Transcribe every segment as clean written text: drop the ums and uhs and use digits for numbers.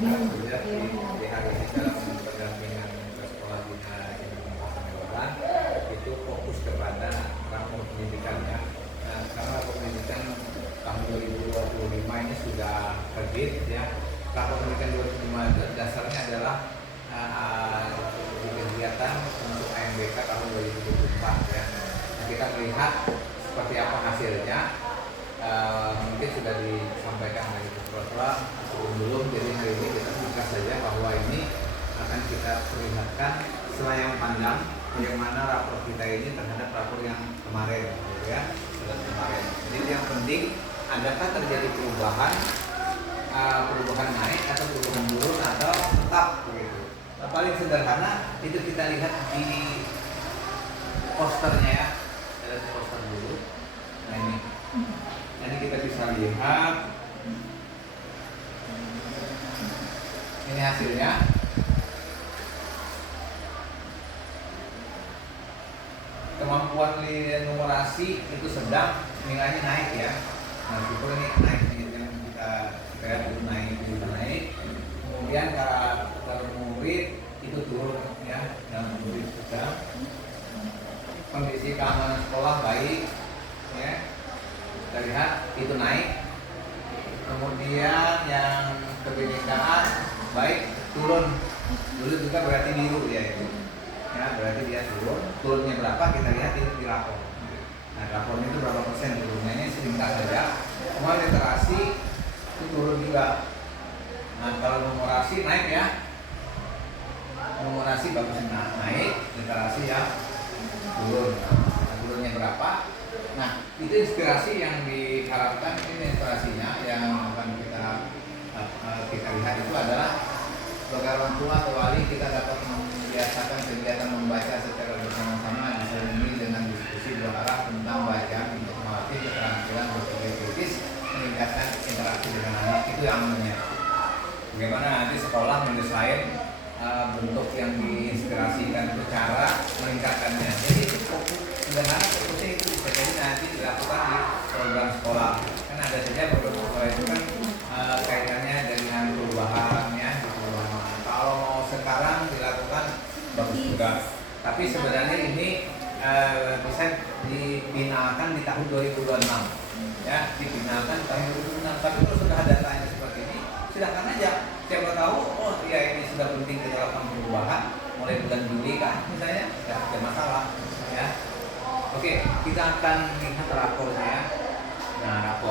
Alhamdulillah di hari ini dalam pendampingan ke sekolah di Negara itu fokus kepada rapor pendidikannya. Nah, karena rapor pendidikan tahun 2025 ini sudah terbit ya. Rapor pendidikan 2005 itu dasarnya adalah kegiatan untuk AMBK tahun 2024 ya. Nah, kita melihat seperti apa hasilnya. Mungkin sudah disampaikan oleh Ketua belum, jadi hari ini kita buka saja bahwa ini akan kita perlihatkan selayang pandang bagaimana rapor kita ini terhadap rapor yang kemarin gitu ya, kemarin. Jadi yang penting adakah terjadi perubahan naik atau perubahan turun atau tetap begitu. Nah, paling sederhana itu kita lihat di posternya ya, ada poster dulu. Nah ini. Jadi kita bisa lihat ini hasilnya. Kemampuan numerasi itu sedang, nilainya naik ya. Nah, syukur ini naik yang kita lihat itu naik. Kemudian karakter murid itu turun ya, yang murid sedang. Kondisi keamanan sekolah baik ya. Kita lihat itu naik. Kemudian yang kebinekaan baik turun. Dulu juga berarti biru ya itu. Ya, berarti dia turun. Turunnya berapa kita lihat ini di rapor. Nah, rapornya itu berapa persen turunnya, ini seringkali saja. Kemudian literasi itu turun juga. Nah, kalau numerasi naik ya. Numerasi bagus naik, literasi ya turun. Nah, turunnya berapa? Nah, itu inspirasi yang diharapkan, ini inspirasinya yang akan kita lihat itu adalah sebagai orang tua atau wali kita dapat membiasakan kegiatan membaca secara bersama-sama disertai dengan diskusi dua arah tentang bacaan untuk melatih keterampilan berpikir kritis, meningkatkan interaksi dengan anak. Itu yang namanya. Bagaimana nanti sekolah mendesain bentuk yang diinspirasikan itu cara meningkatkannya. Jadi itu sebenarnya fokusnya itu bisa jadi nanti dilakukan di program sekolah. Kan ada saja program sekolah itu kan kaitannya dengan perubahan ya, perubahan. Kalau mau sekarang dilakukan bagus juga. Tapi sebenarnya ini bisa dibinakan di tahun 2026 ya, dibinakan tahun 2026. Tapi kalau sudah ada datanya seperti ini, silakan aja. Siapa tahu, oh iya ini sudah penting kita lakukan perubahan mulai bulan Juli kan, misalnya, ya tidak masalah ya. Oke, kita akan lihat rapornya ya. Nah,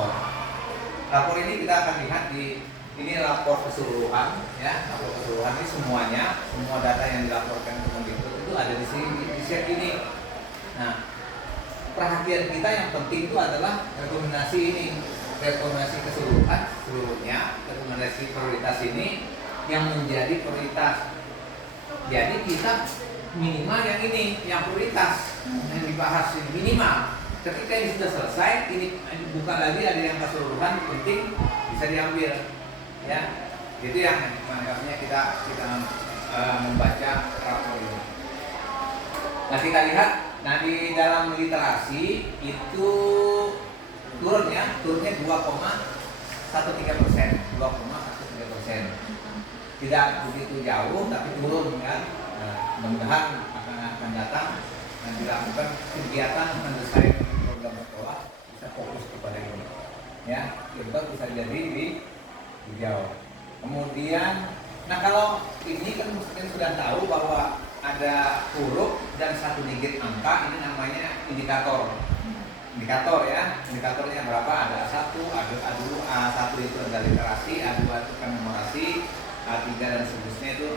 rapor ini kita akan lihat di ini rapor keseluruhan ya. Rapor keseluruhan ini semuanya, semua data yang dilaporkan ke Kemdikbud itu ada di sini, di set ini. Nah, perhatian kita yang penting itu adalah rekomendasi ini, rekomendasi keseluruhan, seluruhnya, rekomendasi prioritas ini yang menjadi prioritas. Jadi kita minimal yang ini, yang prioritas yang dibahas ini minimal. Ketika ini sudah selesai, ini bukan lagi ada yang keseluruhan, penting bisa diambil, ya. Itu yang menganggapnya kita membaca rapor ini. Nah, kita lihat, nah di dalam literasi itu turunnya 2,13%, 2,13%. Tidak begitu jauh, tapi turun kan. Nah, mudah-mudahan akan datang dan dilakukan kegiatan mendesain program sekolah bisa fokus kepada ini. Ya, kita bisa jadi di hijau. Kemudian, nah kalau ini kan mungkin sudah tahu bahwa ada huruf dan satu digit angka, ini namanya indikator. Indikator ya, indikatornya berapa? Ada A1, A1 itu adalah literasi, A2 itu kan numerasi, A3 dan seterusnya itu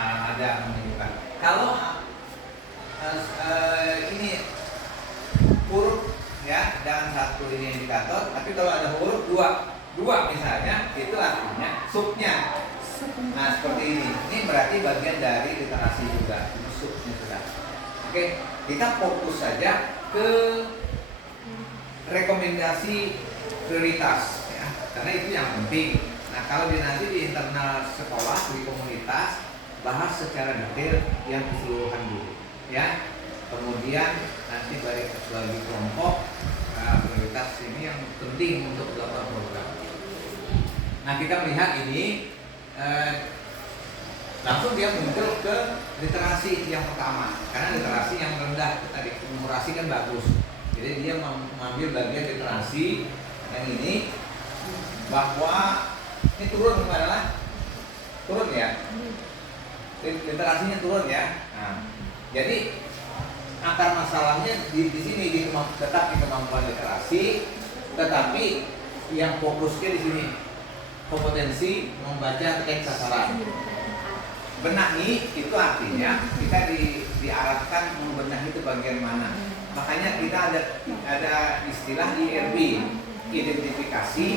ada menunjukkan. Kalau ini huruf ya dan satu ini indikator, tapi kalau ada huruf dua misalnya, itu artinya subnya. Nah seperti ini berarti bagian dari literasi juga, itu subnya sudah. Oke, kita fokus saja ke rekomendasi prioritas ya, karena itu yang penting. Nah kalau nanti di internal sekolah, di komunitas, bahas secara detail yang keseluruhan dulu ya, kemudian nanti bagi kelompok prioritas ini yang penting untuk dilakukan program. Nah kita melihat ini eh, langsung dia muncul ke literasi yang pertama, karena literasi yang rendah tadi numerasi kan bagus, jadi dia mengambil bagian literasi yang ini, bahwa ini turun adalah turun ya, literasinya turun ya. Nah, jadi akar masalahnya di sini tetap di kemampuan literasi, tetapi yang fokusnya di sini kompetensi membaca teks sasaran. Benahi itu artinya kita diarahkan membenahi itu bagian mana. Makanya kita ada istilah IRB, identifikasi,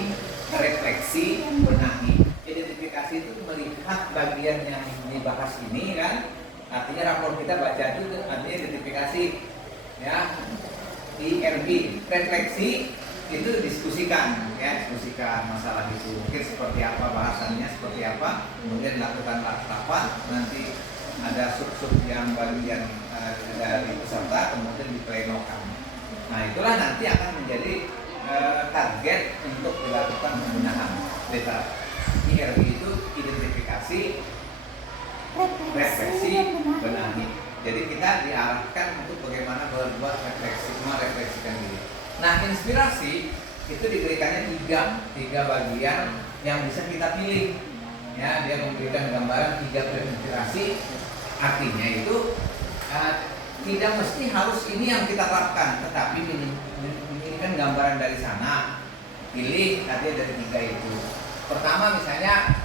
refleksi, benahi. Identifikasi itu melihat bagian yang dibahas ini kan, artinya rapor kita baca itu artinya identifikasi ya. IRB, refleksi itu diskusikan ya, diskusikan masalah itu mungkin seperti apa, bahasannya seperti apa, kemudian lakukan rapat, nanti ada sub-sub yang bagian dari peserta, kemudian diplenokan. Nah itulah nanti akan menjadi target untuk dilakukan pembenahan data. IRB itu identifikasi, refleksi, benahi. Jadi kita diarahkan untuk bagaimana berbuat refleksi, merefleksikan diri. Nah, inspirasi itu diberikannya tiga bagian yang bisa kita pilih. Ya, dia memberikan gambaran 3 inspirasi. Artinya itu tidak mesti harus ini yang kita terapkan, tetapi ini kan gambaran dari sana. Pilih tadi dari 3 itu. Pertama misalnya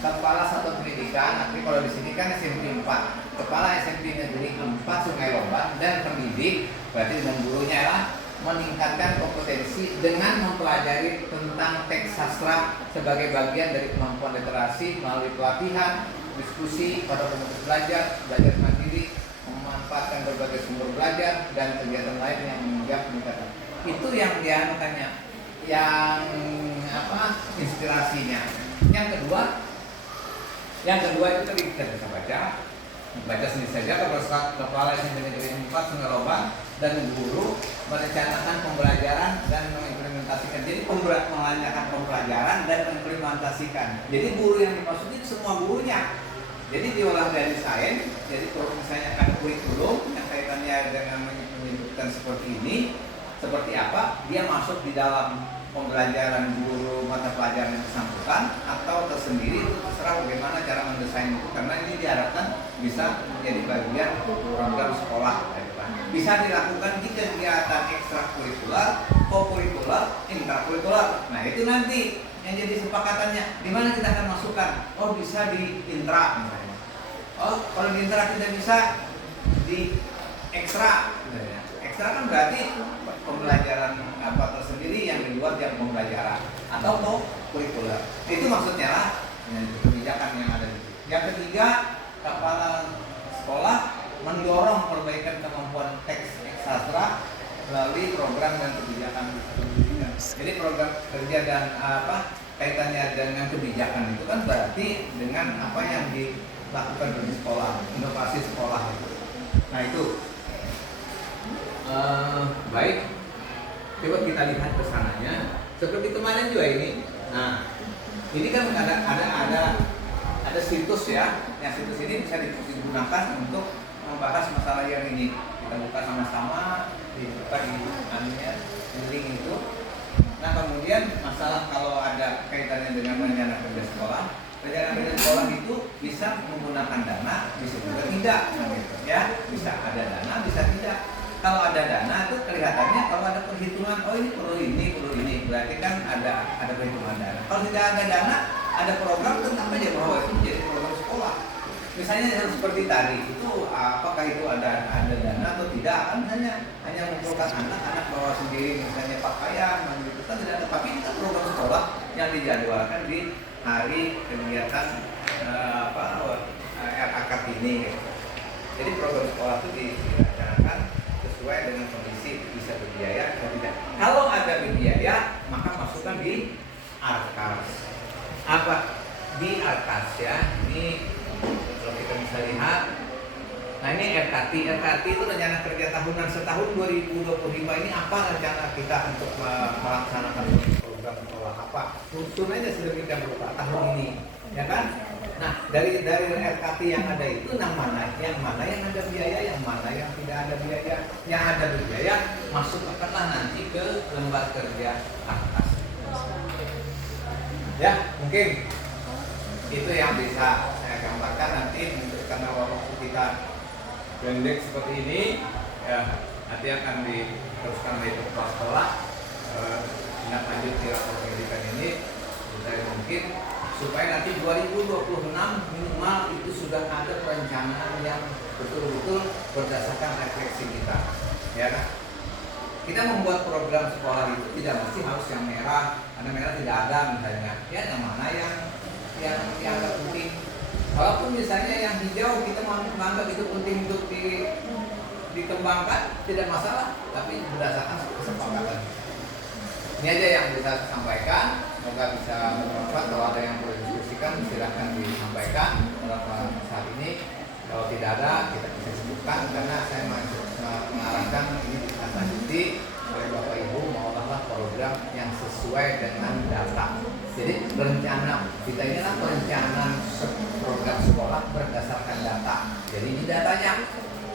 kepala satuan pendidikan, tapi kalau di sini kan SMP 4, kepala SMP Negeri 4 Sungai Lomba dan pendidik, berarti dengan gurunya ya, meningkatkan kompetensi dengan mempelajari tentang teks sastra sebagai bagian dari kemampuan literasi melalui pelatihan, diskusi pada penuntut belajar mandiri, memanfaatkan berbagai sumber belajar dan kegiatan lain yang menunjang peningkatan. Itu yang dia makanya, yang inspirasinya. Yang kedua itu tadi kita bisa baca sendiri saja. Kepala SMP Negeri 4 Sungai Lomba dan guru merencanakan pembelajaran dan mengimplementasikan. Jadi melancarkan pembelajaran dan mengimplementasikan. Jadi guru yang dimaksud itu semua gurunya. Jadi diolah dari sains. Jadi kalau misalnya ada kurikulum yang kaitannya dengan menyebutkan seperti ini, seperti apa, dia masuk di dalam pembelajaran guru mata pelajaran yang bersangkutan atau tersendiri, itu terserah bagaimana cara mendesain itu, karena ini diharapkan bisa menjadi bagian program sekolah. Bisa dilakukan di kegiatan ekstrakurikuler, kokurikuler, intrakurikuler. Nah itu nanti yang jadi sepakatannya, di mana kita akan masukkan. Oh bisa di intra misalnya. Oh kalau di intra tidak bisa di ekstra. Ekstra kan berarti pembelajaran apa tersendiri yang di luar jam pembelajaran atau kurikuler. Itu maksudnya lah kebijakan yang ada di situ. Yang ketiga, kepala sekolah mendorong perbaikan kemampuan teks sastra melalui program dan kebijakan pendidikan. Jadi program kerja dan kaitannya dengan kebijakan itu kan berarti dengan apa yang dilakukan di sekolah, inovasi sekolah itu. Nah itu baik. Coba kita lihat kesananya seperti kemarin juga ini. Nah, ini kan ada situs ya. Yang situs ini bisa digunakan untuk membahas masalah yang ini. Kita buka sama-sama, dibuka di link itu. Nah, kemudian masalah kalau ada kaitannya dengan rencana kerja sekolah, rencana kerja sekolah itu bisa menggunakan dana, bisa juga tidak, gitu ya. Bisa ada dana, bisa tidak. Kalau ada dana itu kelihatannya kalau ada perhitungan, oh ini perlu ini, berarti kan ada perhitungan dana. Kalau tidak ada dana, ada program, tetap aja bahwa itu menjadi program sekolah. Misalnya seperti tadi itu, apakah itu ada dana atau tidak? Kan hanya mengumpulkan anak bawa sendiri, misalnya pakaian, itu kan tidak ada. Tapi itu program sekolah yang dijadwalkan di hari kegiatan RAKAT ini. Jadi program sekolah itu direncanakan sesuai dengan kondisi, bisa berbiaya atau tidak. Kalau ada berbiaya, maka masukkan di ARKAS. Apa? Di ARKAS ya. Ini kalau kita bisa lihat. Nah ini RKT. RKT itu rencana kerja tahunan setahun 2025. Ini apa rencana kita untuk melaksanakan ini? program sekolah apa, susun aja sedemikian rupa tahun ini, ya kan? Nah, dari RKT yang ada itu yang mana yang ada biaya, yang mana yang tidak ada biaya. Yang ada biaya masukkanlah nanti ke lembar kerja atas. Ya, mungkin itu yang bisa saya gambarkan nanti, karena waktu kita pendek seperti ini, ya nanti akan diteruskan oleh kepala sekolah tindak lanjut di rapor pendidikan ini dari mungkin, supaya nanti 2026 minimal itu sudah ada perencanaan yang betul-betul berdasarkan refleksi kita, ya kan? Kita membuat program sekolah itu tidak mesti harus yang merah, karena merah tidak ada misalnya. Ya, yang mana yang dianggap penting. Walaupun misalnya yang hijau kita menganggap itu penting untuk dikembangkan, tidak masalah, tapi berdasarkan kesepakatan. Ini aja yang bisa saya sampaikan. Semoga bisa bermanfaat. Kalau ada yang perlu diskusikan, silahkan disampaikan. Kalau saat ini, kalau tidak ada, kita bisa sebutkan, karena saya mengarahkan ini lanjuti oleh Bapak Ibu, maulah program yang sesuai dengan data. Jadi rencana kita ini adalah perencanaan program sekolah berdasarkan data. Jadi ini datanya,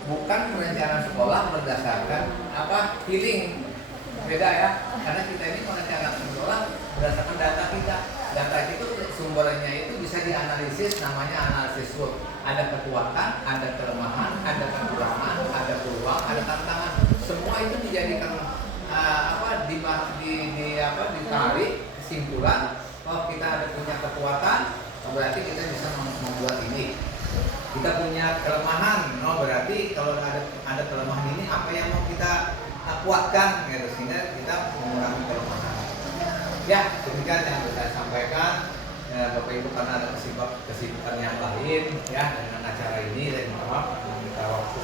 bukan perencanaan sekolah berdasarkan healing. Beda ya, karena kita ini perencanaan sekolah berdasarkan data kita. Data itu sumbernya itu bisa dianalisis, namanya analisis SWOT. Ada kekuatan, ada kelemahan, ada kekurangan, ada peluang, ada tantangan. Semua itu dijadikan ditarik kesimpulan. Oh, kita ada punya kekuatan, berarti kita bisa membuat ini. Kita punya kelemahan, berarti kalau ada kelemahan ini, apa yang mau kita kuatkan, gitu, sehingga kita mengurangi kelemahan. Ya, demikian yang bisa saya sampaikan. Bapak Ibu, karena ada kesibukan yang lain ya dengan acara ini, dan maaf kita waktu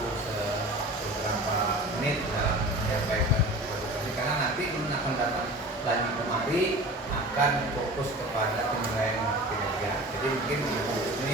beberapa menit dalam menyampaikan presentasi, karena nanti ini akan datang lagi kemari, akan fokus kepada penilaian kinerja. Jadi mungkin ini